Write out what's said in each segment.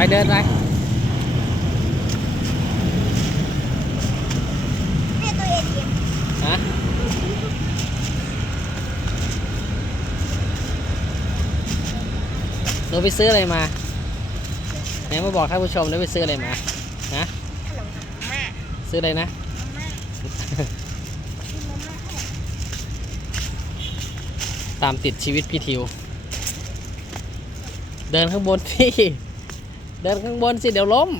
ไปเดินไปแม่ตัวเองเดียวฮะหนูไปซื้ออะไรมาไหนมาบอกท่านผู้ชมหนูไปซื้ออะไรมาฮะขนมกับมาม่าซื้ออะไรนะ มาม่าคือมาม่าให้ตามติดชีวิตพี่ทิว เดินข้างบนสิ เดินข้างบนสิเดี๋ยวล้ม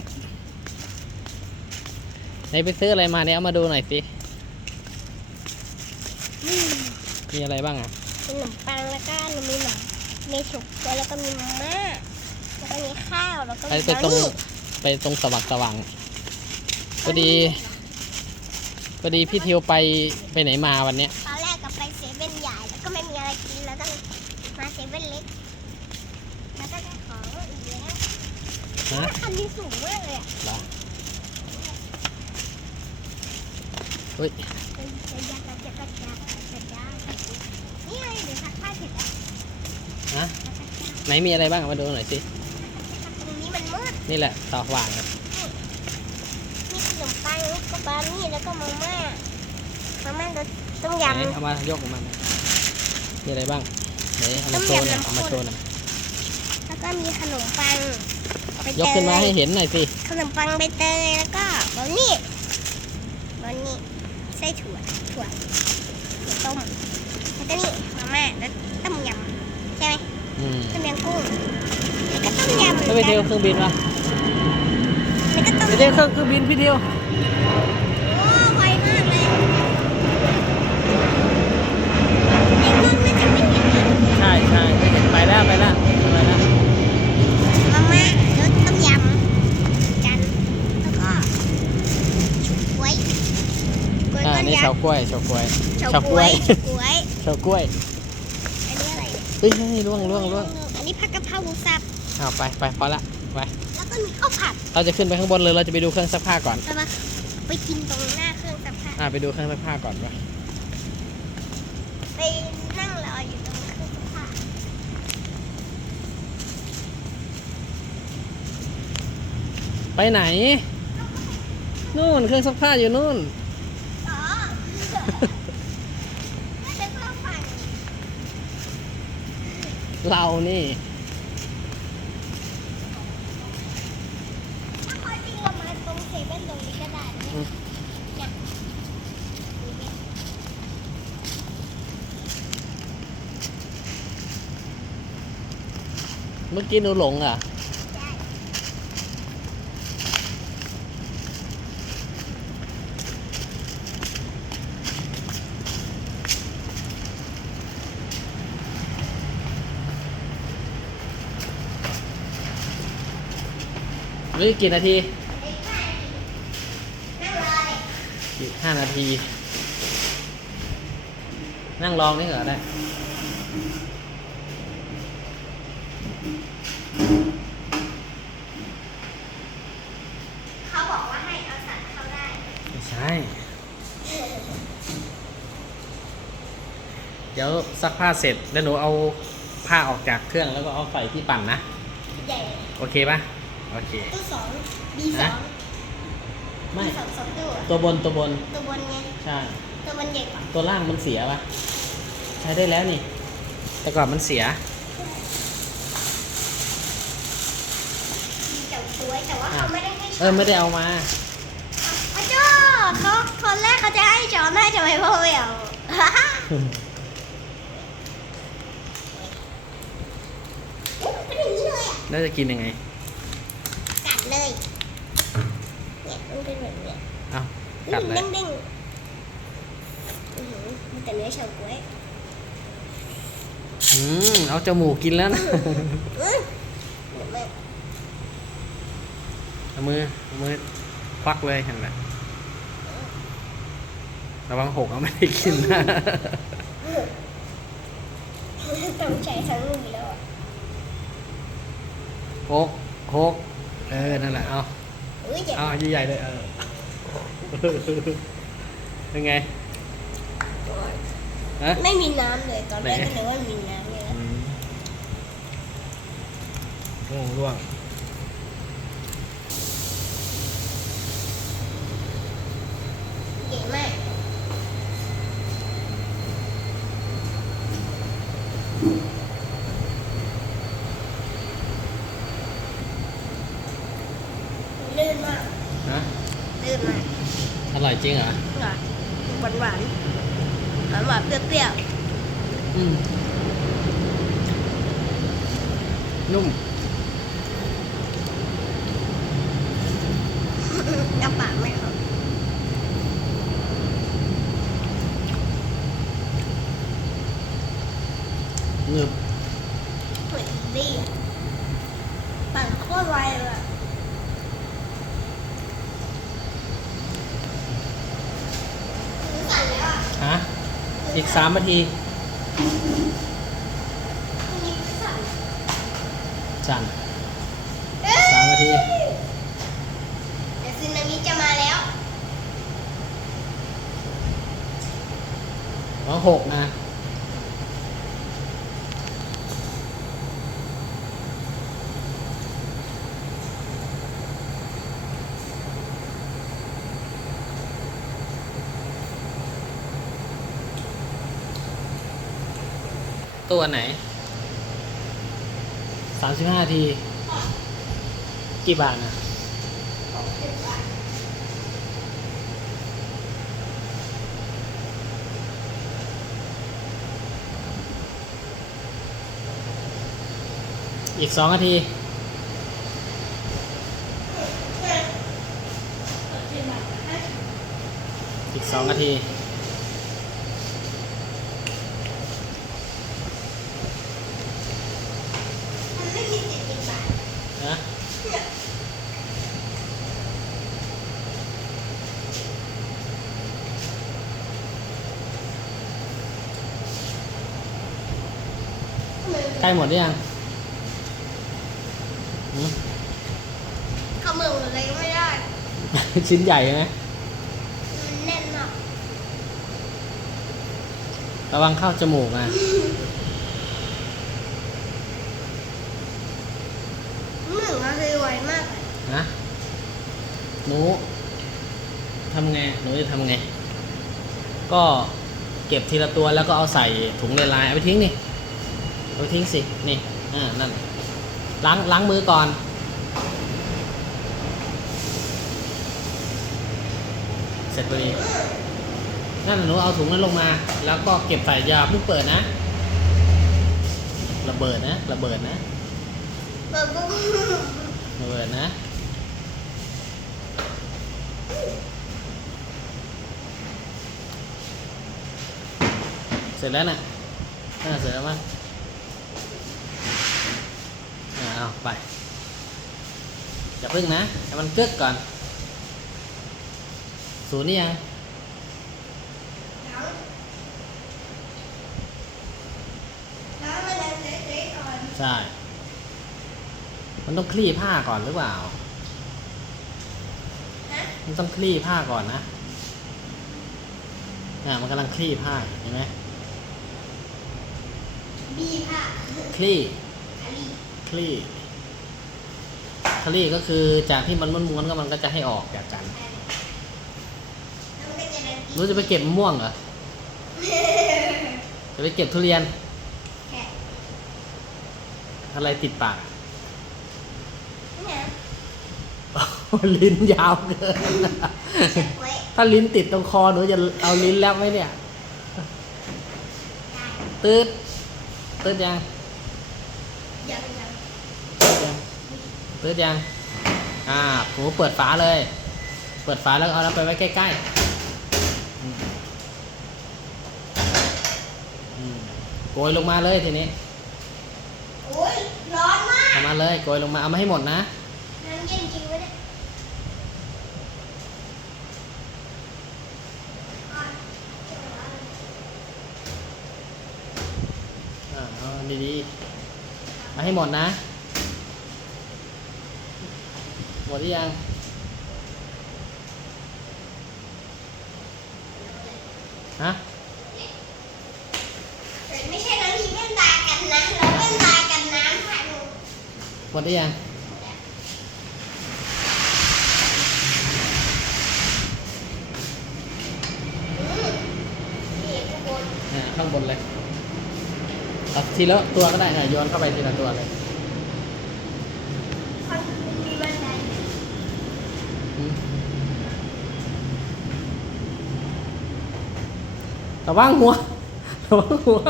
ไหนไปซื้ออะไรมาเนี่ยเอามาดูหน่อยสิอืมมีอะไรบ้างอะขนมปังแล้วก็มีหนมมีฉุกตัวแล้วก็มีมาม่าแล้วก็มีข้าวแล้วก็ไปมีไปตรงนี่ไปตรงสว่างสว่างพอดีพอดีพี่ทิวไปไปไหนมาวันเนี้ย ตอนแรกก็ไปเซเว่นใหญ่แล้วก็ไม่มีอะไรกินแล้วก็มาเซเว่นเล็กแล้วก็ได้ของอีกแล้ว ฮะคันนี้สูงมากเลยอะเหรอเฮ้ยเป็นเป็นยากระจะกระจายกระจายนี่ไงเดี๋ยวซักผ้าเสร็จแล้วฮะซักผ้าไหนมีอะไรบ้างเอามาดูหน่อยสิ ตรงนี้มันมืดนี่แหละสว่างอะมีขนมปังลูกกระบานี่แล้วก็มาม่ามาม่ารสต้มยไหนเอามายกออกมาหน่อยมีอะไรบ้างไหนเอามาโชว์หน่อยเอามาโชว์หน่อยำแล้วก็มีขนมปัง ใบเตยกขึ้นมาให้เห็นหน่อยสิขนมปังใบเตยแล้วก็บอนนี่บอนนี่ไส้ถั่วถั่วถั่วต้มแล้วก็นี่มาม่าแล้วต้มยำใช่ไหมอืมต้มยำกุ้งแล้วก็ต้มยำเหมือนแล้วไปกัเที่ยวนเครื่องบินวะแล้วก็ต้มไปเที่ยวเครื่องเครื่องบินพี่เดียวโอ้ไวมากเลยในกล้องน่าจะไม่เห็นนะ ใช่ใช่ไปเห็นไปแล้วไปแล้วไปแล้ว มาม่ารสต้มยำกัน แล้วก็ฉุกกล้วยก ล้วยอ่าต้นนี่ยัเฉากษ์กล้วยเฉากล้วยเฉาเฉากกล้ล้ววยยเฉากล้วยเฉากล้วย อันนี้อะไรเนี่ยเฮ้ยเฮ้ยล่วงล่วงล่วงอันนี้ผักกะเพราหมูสับเอาไปไปพอละไปแล้วก็มีข้าวผัดเราจะขึ้นไปข้างบนเลยเราจะไปดูเครื่องซักผ้าก่อนแล้วมาไปกินตรงหน้าเครื่องซักผ้าอ่าไปดูเครื่องซักผ้าก่อนวะไปนั่งรออยู่ตรงเครื่องซักผ้าไปไหนนู่นเครื่องซักผ้าอยู่นู่นอ๋อน่าจะ เรานี่ถ้าพอจริงเรามาตรงเซเว่นตรงนี้ก็ได้นะอืมเนี่ยเมื่อกี้หนูหลงอะ ได้หรือกี่นาทีนั่งรอเลยอีกห้านาที นั่งรองนี่เหรอได้เขาบอกว่าให้เอาสัตว์เข้าได้ ไม่ใช่ เดี๋ยวซักผ้าเสร็จแล้วหนูเอาผ้าออกจากเครื่องแล้วก็เอาใส่ที่ปั่นนะ ใหญ่ โอเคปะ โอเค ตู้สองบีสองไม่บีสองสองตู้อะตัวบนตัวบน ตัวบนไง ใช่ ตัวบนใหญ่กว่าตัวล่างมันเสียปะใช้ได้แล้วนี่ แต่ก่อนมันเสียมีเจ้าช่วยแต่ว่าเขาไม่ได้ให้เออไม่ได้เอามา อาจ้าเขาตอนแรกเขาจะให้ช้อนให้ทำไมพ่อไม่เอาเป็นอย่างนี้เลยอะ แล้วจะกินยังไง กัดเลย เนี่ย มันเป็นแบบเนี้ยเอากัดเลยเด้งๆอื้อหือมีแต่เนื้อเฉาก๊วยอืมเอาจมูกกินแล้วนะอื้อเดี๋ยวแม่เอามือเอามือควักเลยเห็นไหมระวังหกเอาไม่ได้กินนะต้องใช้ทั้งมือแล้วอะหกหกเออ นั่นแหละ เอาอุ้ย เจ็บอ่าใหญ่ๆเลยเออเป็นไงฮะ ไม่มีน้ำเลย ตอนแรกก็นึกว่ามีน้ำเลยนะง่วงร่วงเก่หม ลื่นมากฮะลื่นมากอร่อยจริงเหรอหวานหวานหวานหวานหวานๆเปรี้ยวอืมนุ่มๆกับปากไม่เอาหนึบเหมือนดีอะปั่นโคตรไวเลยอะมือสั่นแล้วอะ ฮะ อีกสามนาทีมือสั่นสั่นเอ้ยสามนาทีเดี๋ยวซึนามิจะมาแล้วอ๋อหกนะ ตัวไหนสามสิบห้าที กี่บาทนะอีกสองนาที อีกสองนาที มันไม่มีเจ็ดสิบบาท นะ ใกล้หมดหรือยังหืม ขมืออะไรก็ไม่ได้ ชิ้นใหญ่ไหมมันแน่นมากระวังเข้าจมูกนะหนึ่งนาทีไวมากเลยนะหนูทำไงหนูจะทำไง ก็เก็บทีละตัวแล้วก็เอาใส่ถุงลายๆเอาไปทิ้งนี่ เอาทิ้งสิ นี่ อ่า นั่น ล้าง ล้างมือก่อน เสร็จพอดี นั่นหนูเอาถุงนั้นลงมา แล้วก็เก็บใส่ยาเพิ่งเปิดนะ ระเบิดนะ ระเบิดนะ ระเบิดนะเสร็จแล้วน่ะน่าเสร็จแล้วมั้งอ่า เอาไปอย่าพึ่งนะให้มันกึกก่อน ศูนย์นี่ยังแล้วมันจะเจ๊ๆก่อนใช่ มันต้องคลี่ผ้าก่อนหรือเปล่านะมันต้องคลี่ผ้าก่อนนะอ่ามันกำลังคลี่ผ้าเห็นไหมบีค่ะคลี่อาลี คลี่คลี่ก็คือจากที่มันม้วนๆก็มันก็จะให้ออกจากกันแล้วมันก็จะเดินรู้จะไปเก็บมะม่วงเหรอ จะไปเก็บทุเรียนแค่อะไรติดปากเนี่ยลิ้นยาวเกินเช็ดไว้ถ้าลิ้นติดตรงคอหนูจะเอาลิ้นแล้วไหมเนี่ยได้ตืดตืดยังยังยังตืดยัง ตืดยัง อ่าหนูเปิดฝาเลย เปิดฝาแล้วเอาน้ำไปไว้ใกล้ๆอืมอืมโกยลงมาเลยทีนี้โอ้ยร้อนมากเอามาเลยโกยลงมาเอามาให้หมดนะ น้ำเย็นจริงวะเนี่ยอะอ่าเอาดีๆเอาให้หมดนะ หมดหรือยังฮะไม่ใช่เราที่แว่นตากันน้ำเราแว่นตากันน้ำค่ะหนูหมดหรือยังอืมข้างบนอ่าข้างบนเลยตัดทีละตัวก็ได้ค่ะโยนเข้าไปทีละตัวเลย ระวังหัวระวังหัว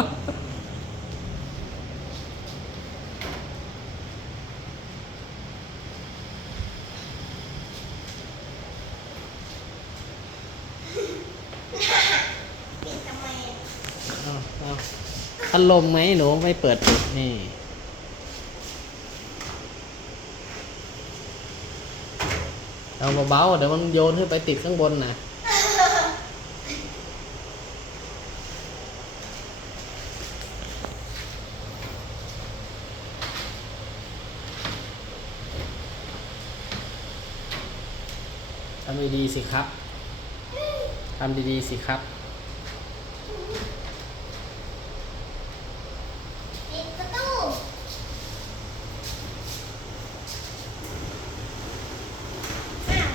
ปิดทำไมอะเอาเอาพัดลมไหมหนูไม่เปิดปิดนี่เอาเบาๆเดี๋ยวมันโยนขึ้นไปติดข้างบนนะ ทำดีๆสิครับ ทำดีๆสิครับ ปิดประตู อ้าว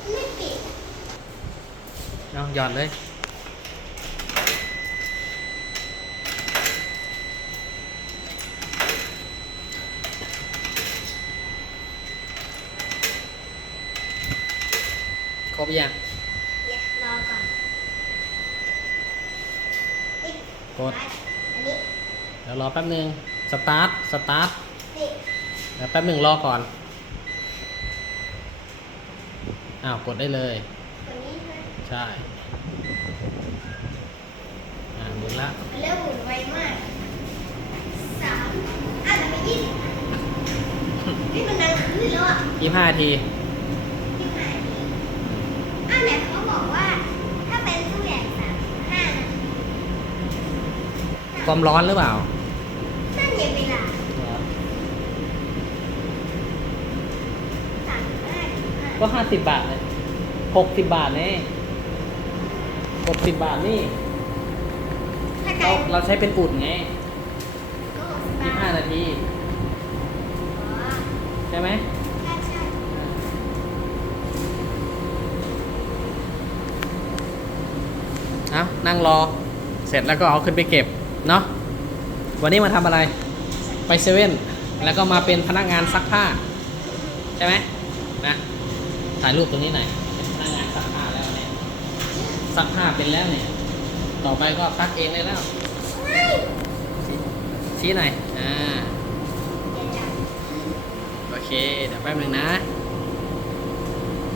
มันไม่ปิด เอาหย่อนเลย บยังเดี๋ยวรอก่อนปิดกดอันนี้เดี๋ยวรอแป๊บนึงสตาร์ทสตาร์ทปิดเดี๋ยวแป๊บหนึ่งรอก่อนอ้าวกดได้เลยตัวนี้นะใช่อ่าหมุนละมันเริ่มหมุนไวมากสามอะแต่ไม่ยี่สิบนี่มันนานขึ้นแล้วอะยี่ห้าทีที่หายดี อะไหนเขาบอกว่า ถ้าเป็นตู้ใหญ่สามห้านาทีความร้อนหรือเปล่า นั่นไงเวลาสามห้าถึงห้าก็ห้าสิบบาทเลยหกสิบบาทนี่หกสิบบาทนี่ถ้าไกลเราเราใช้เป็นอุ่นไงก็หกสิบยี่บาห้าทนาที อ๋อ ใช่ไหม ใช่ใช่ เอา นั่งรอ เสร็จแล้วก็เอาขึ้นไปเก็บเนาะวันนี้มาทำอะไรไปเซเว่นแล้วก็มาเป็นพนักงานซักผ้า ใช่ไหมนะถ่ายรูปตรงนี้หน่อยเป็นพนักงานซักผ้าแล้วเนี่ยซักผ้าเป็นแล้วเนี่ยต่อไปก็ซักเองได้แล้วชี้หน่อยอ่าโอเคเดี๋ยวแป๊บหนึ่งนะ